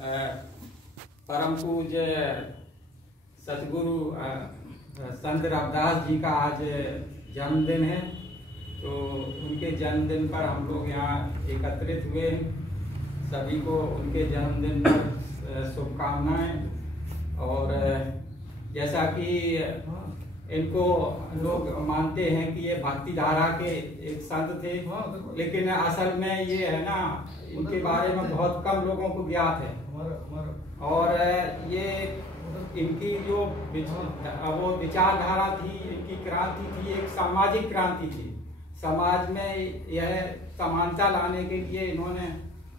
परम पूज्य सतगुरु संत रविदास जी का आज जन्मदिन है। तो उनके जन्मदिन पर हम लोग यहाँ एकत्रित हुए हैं। सभी को उनके जन्मदिन पर शुभकामनाएं। और जैसा कि इनको लोग मानते हैं कि ये भक्ति धारा के एक संत थे, लेकिन असल में ये है ना, इनके बारे में बहुत कम लोगों को ज्ञात है। और ये इनकी जो वो विचारधारा थी, इनकी क्रांति थी, एक सामाजिक क्रांति थी। समाज में यह समानता लाने के लिए इन्होंने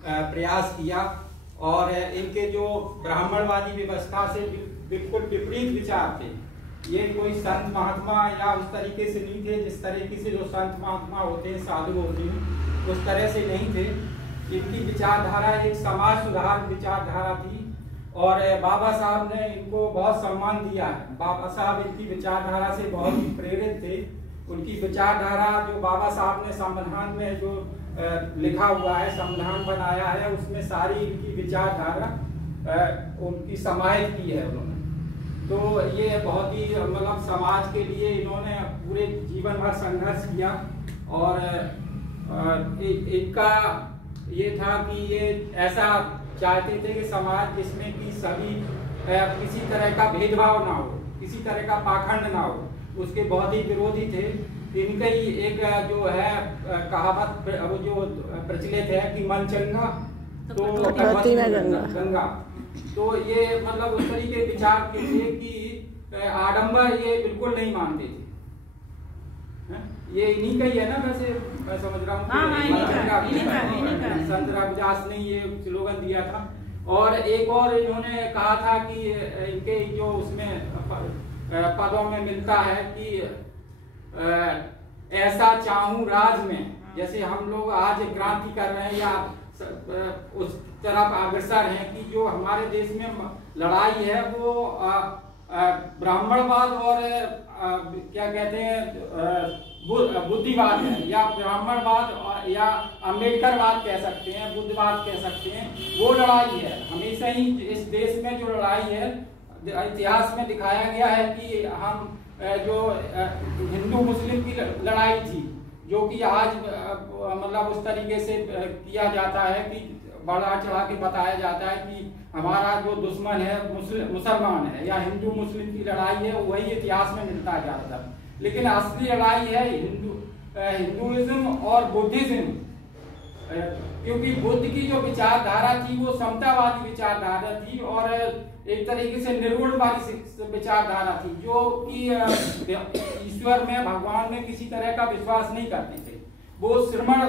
प्रयास किया। और इनके जो ब्राह्मणवादी व्यवस्था से बिल्कुल विपरीत विचार थे। ये कोई संत महात्मा या उस तरीके से नहीं थे जिस तरीके से जो संत महात्मा होते हैं, साधु होते हैं, उस तरह से नहीं थे। इनकी विचारधारा एक समाज सुधार विचारधारा थी। और बाबा साहब ने इनको बहुत सम्मान दिया है। बाबा साहब इनकी विचारधारा से बहुत ही प्रेरित थे। उनकी विचारधारा जो बाबा साहब ने संविधान में जो लिखा हुआ है, संविधान बनाया है, उसमें सारी इनकी विचारधारा उनकी समाहित की है उन्होंने। तो ये बहुत ही मतलब समाज के लिए इन्होंने पूरे जीवन भर संघर्ष किया। और इनका ये था कि ये ऐसा चाहते थे कि समाज जिसमें कि सभी किसी तरह का भेदभाव ना हो, किसी तरह का पाखंड ना हो, उसके बहुत ही विरोधी थे। इनका ही एक जो है कहावत वो जो प्रचलित है कि मन चंगा तो गंगा। तो ये मतलब उस तरीके विचार के थे कि आडंबर ये बिल्कुल नहीं मानते थे। ये इन्हीं का ही है ना, वैसे मैं समझ रहा हूँ संत रविदास ने ये स्लोगन दिया था। और एक और इन्होंने कहा था कि इनके जो उसमें पदों में मिलता है कि ऐसा चाहूं राज में, जैसे हम लोग आज क्रांति कर रहे हैं या उस तरफ अग्रसर हैं कि जो हमारे देश में लड़ाई है वो ब्राह्मणवाद और क्या कहते हैं बुद्धिवाद है, या ब्राह्मणवाद या अम्बेडकरवाद कह सकते हैं, बुद्धवाद कह सकते हैं। वो लड़ाई है। हमेशा ही इस देश में जो लड़ाई है, इतिहास में दिखाया गया है कि हम जो हिंदू मुस्लिम की लड़ाई थी, जो कि आज मतलब उस तरीके से किया जाता है कि बड़ा चढ़ा के बताया जाता है कि हमारा जो दुश्मन है मुसलमान है या हिंदू मुस्लिम की लड़ाई है, वही इतिहास में मिलता है ज्यादातर। लेकिन असली लड़ाई है हिंदुइज्म और बुद्धिज्म। क्योंकि बुद्ध की जो विचारधारा थी वो समतावादी विचारधारा थी और एक तरीके से निर्गुणवादी विचारधारा थी, जो कि ईश्वर में, भगवान में किसी तरह का विश्वास नहीं करते थे। वो श्रमण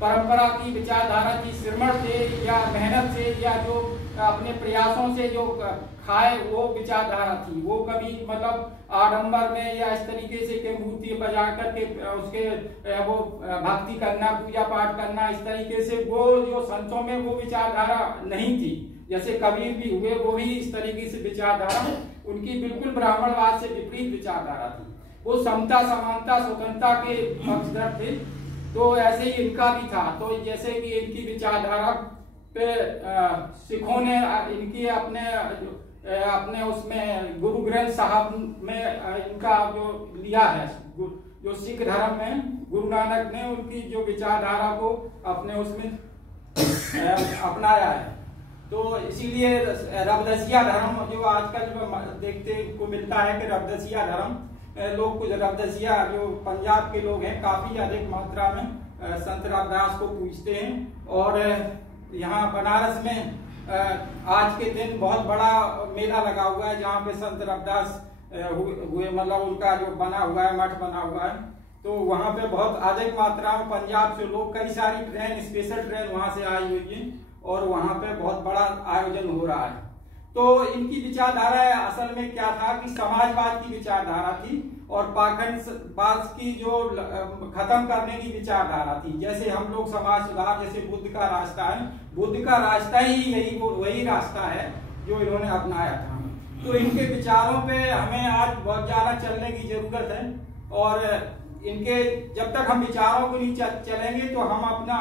परंपरा की विचारधारा थी। श्रमण से या मेहनत से या जो अपने प्रयासों से जो खाए वो विचारधारा थी। वो कभी मतलब आडंबर में या इस तरीके से के मूर्ति बजा करके उसके वो भक्ति करना, पूजा पाठ करना, इस तरीके से वो जो संतों में वो विचारधारा नहीं थी। जैसे कबीर भी हुए, वो भी इस तरीके से विचारधारा उनकी बिल्कुल ब्राह्मणवाद से विपरीत विचारधारा थी। वो समता, समानता, स्वतंत्रता के पक्षधर थे। तो ऐसे ही इनका भी था। तो जैसे कि इनकी विचारधारा पे सिखों ने इनकी अपने उसमें गुरु ग्रंथ साहब में इनका जो लिया है, जो सिख धर्म में गुरु नानक ने उनकी जो विचारधारा को अपने उसमें अपनाया है। तो इसीलिए रविदासिया धर्म जो आजकल देखते को मिलता है कि रविदासिया धर्म लोग, कुछ रविदासिया जो पंजाब के लोग हैं काफी अधिक मात्रा में संत रविदास को पूजते हैं। और यहाँ बनारस में आज के दिन बहुत बड़ा मेला लगा हुआ है जहाँ पे संत रविदास हुए, मतलब उनका जो बना हुआ है, मठ बना हुआ है। तो वहाँ पे बहुत अधिक मात्रा में पंजाब से लोग, कई सारी ट्रेन, स्पेशल ट्रेन वहाँ से आई हुई है और वहाँ पे बहुत बड़ा आयोजन हो रहा है। तो इनकी विचारधारा असल में क्या था कि समाजवाद की विचारधारा थी और पाखंडवाद की जो खत्म करने की विचारधारा थी। जैसे हम लोग समाज सुधार, जैसे बुद्ध का रास्ता है, बुद्ध का रास्ता ही वही रास्ता है जो इन्होंने अपनाया था। तो इनके विचारों पे हमें आज बहुत ज्यादा चलने की जरूरत है। और इनके जब तक हम विचारों को नहीं चलेंगे तो हम अपना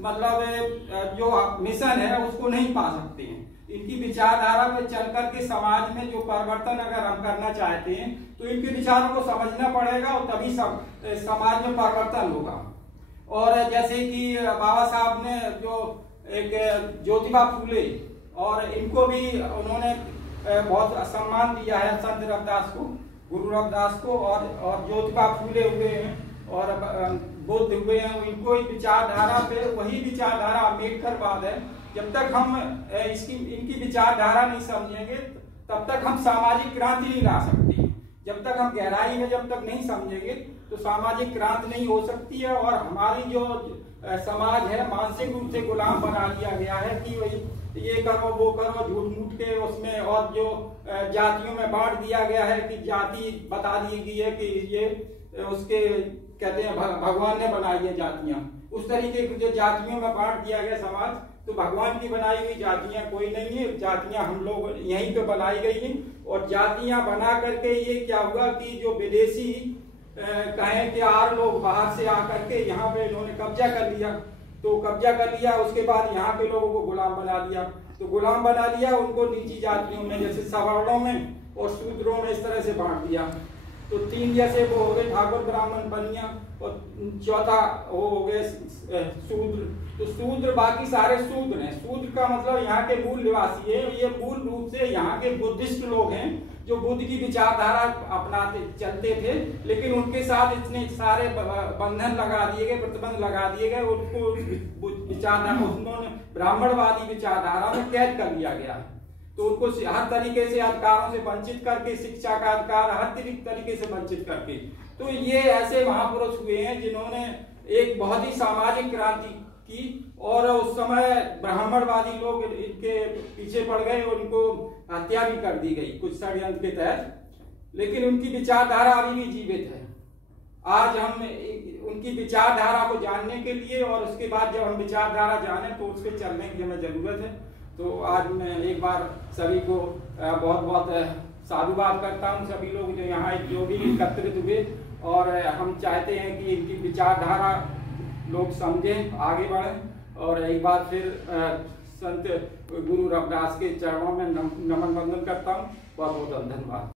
मतलब जो मिशन है उसको नहीं पा सकते हैं। इनकी विचारधारा पे चल करके समाज में जो परिवर्तन अगर हम करना चाहते हैं तो इनके विचारों को समझना पड़ेगा और तभी समाज में परिवर्तन होगा। और जैसे कि बाबा साहब ने जो एक ज्योतिबा फूले, और इनको भी उन्होंने बहुत सम्मान दिया है, संत रविदास को, गुरु रविदास को, और ज्योतिबा फूले हुए हैं और बुद्ध हुए हैं। इनको विचारधारा पे वही विचारधारा अम्बेडकरवाद है। जब तक हम इनकी विचारधारा नहीं समझेंगे तब तक हम सामाजिक क्रांति नहीं ला सकते। जब तक हम गहराई में जब तक नहीं समझेंगे तो सामाजिक क्रांति नहीं हो सकती है। और हमारी जो समाज है मानसिक रूप से गुलाम बना दिया गया है कि वही ये करो वो करो, झूठ मूठ के उसमें, और जो जातियों में बांट दिया गया है कि जाति बता दी गई है कि ये उसके कहते हैं भगवान ने बनाई है जातियां। उस तरीके की जो जातियों में बांट दिया गया समाज, तो भगवान की बनाई हुई जातियां कोई नहीं है। जातियां हम लोग यहीं पे बनाई गई हैं। और जातियां बना करके ये क्या हुआ कि जो विदेशी कहें कि 8 लोग बाहर से आकर के यहाँ पे इन्होंने कब्जा कर लिया। तो कब्जा कर लिया, उसके बाद यहाँ पे लोगों को गुलाम बना दिया। तो गुलाम बना लिया उनको नीची जातियों में, जैसे सवर्णों में और शूद्रों में, इस तरह से बांट दिया। तो 3 जैसे वो हो गए ठाकुर ब्राह्मण बनिया, और चौथा वो हो गए शूद्र। तो शूद्र बाकी सारे शूद्र हैं। शूद्र का मतलब यहाँ के मूल निवासी है। ये मूल रूप से यहाँ के बुद्धिस्ट लोग हैं जो बुद्ध की विचारधारा अपनाते चलते थे, लेकिन उनके साथ इतने सारे बंधन लगा दिए गए, प्रतिबंध लगा दिए गए। उनको विचारधारा उन्होंने ब्राह्मणवादी विचारधारा में कैद कर लिया गया। तो उनको हर तरीके से अधिकारों से वंचित करके, शिक्षा का अधिकार हर तरीके से वंचित करके। तो ये ऐसे महापुरुष हुए हैं जिन्होंने एक बहुत ही सामाजिक क्रांति की। और उस समय ब्राह्मणवादी लोग इनके पीछे पड़ गए, उनको हत्या भी कर दी गई कुछ षड्यंत्र के तहत। लेकिन उनकी विचारधारा अभी भी जीवित है। आज हम उनकी विचारधारा को जानने के लिए, और उसके बाद जब हम विचारधारा जाने तो उस पर चलने की हमें जरूरत है। तो आज मैं एक बार सभी को बहुत बहुत साधुवाद करता हूँ, सभी लोग जो यहाँ जो भी एकत्रित हुए। और हम चाहते हैं कि इनकी विचारधारा लोग समझें, आगे बढ़ें। और एक बार फिर संत गुरु रविदास के चरणों में नमन वंदन करता हूँ। बहुत बहुत धन्यवाद।